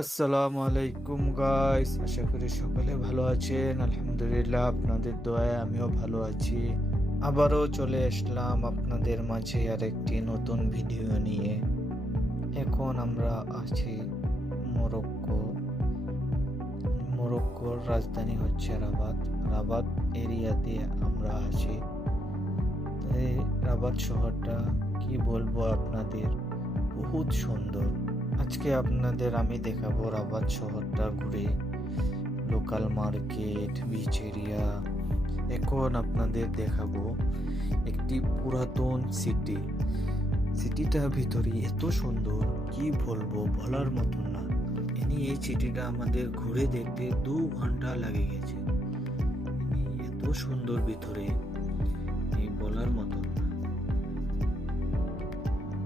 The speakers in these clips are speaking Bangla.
আসসালামু আলাইকুম গাইস, আশা করি সকলে ভালো আছেন। আলহামদুলিল্লাহ, আপনাদের দোয়ায় আমিও ভালো আছি। আবারও চলে আসলাম আপনাদের মাঝে আরেকটি নতুন ভিডিও নিয়ে। এখন আমরা আছি মরক্কো। মরক্কোর রাজধানী হচ্ছে রাবাত। রাবাত এরিয়াতে আমরা আছি। এই রাবাত শহরটা কি বলবো আপনাদের, বহুত সুন্দর। আজকে আপনাদের আমি দেখাবো রাবাত শহরটা ঘুরে, লোকাল মার্কেট, বিচ এরিয়া। এখন আপনাদের দেখাবো একটি পুরাতন সিটি। সিটিটা ভিতরে এত সুন্দর, কি বলবো, বলার মতন না। এই সিটিটা আমাদের ঘুরে দেখতে 2 ঘন্টা লাগে গেছে। এত সুন্দর ভিতরে, বলার মতন না।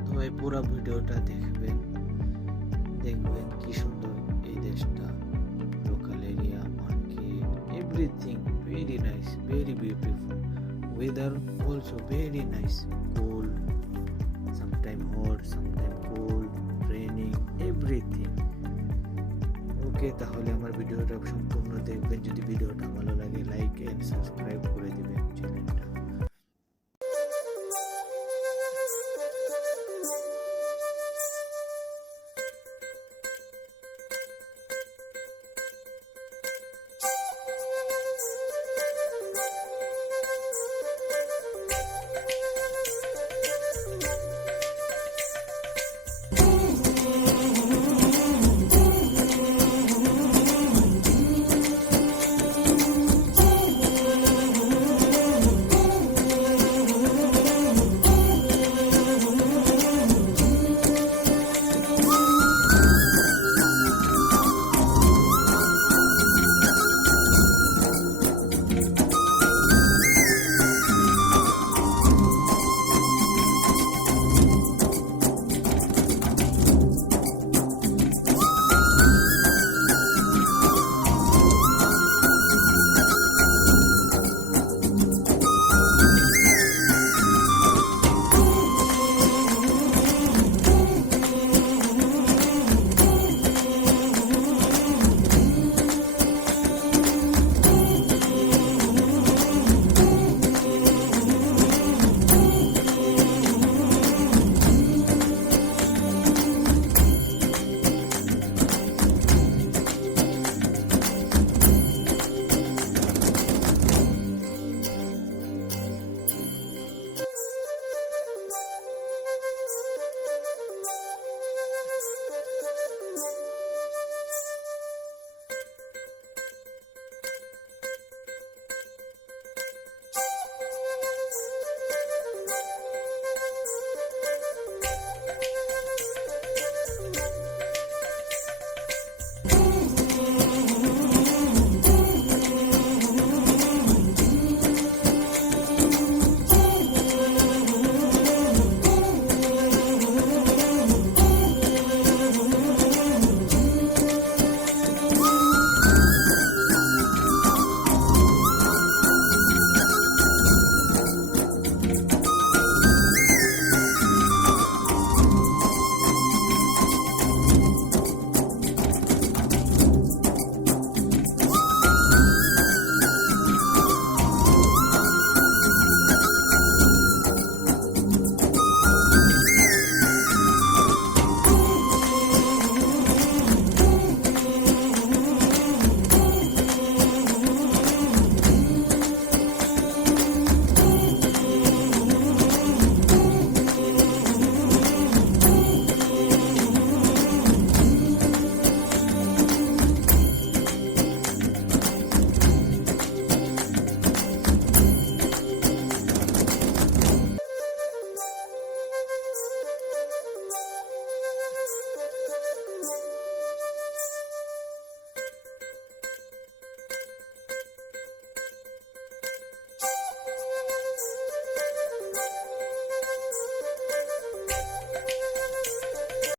তো এই পুরো ভিডিওটা দেখবেন কি সুন্দর এই দেশটা। Local area, market, everything very nice, very beautiful. Weather also very nice, cool, sometime hot, sometime cool, raining, everything. Okay, তাহলে আমার ভিডিওটা সম্পূর্ণ দেখবেন। যদি ভিডিওটা ভালো লাগে, লাইক এন্ড সাবস্ক্রাইব করে দিবেন চ্যানেলটা।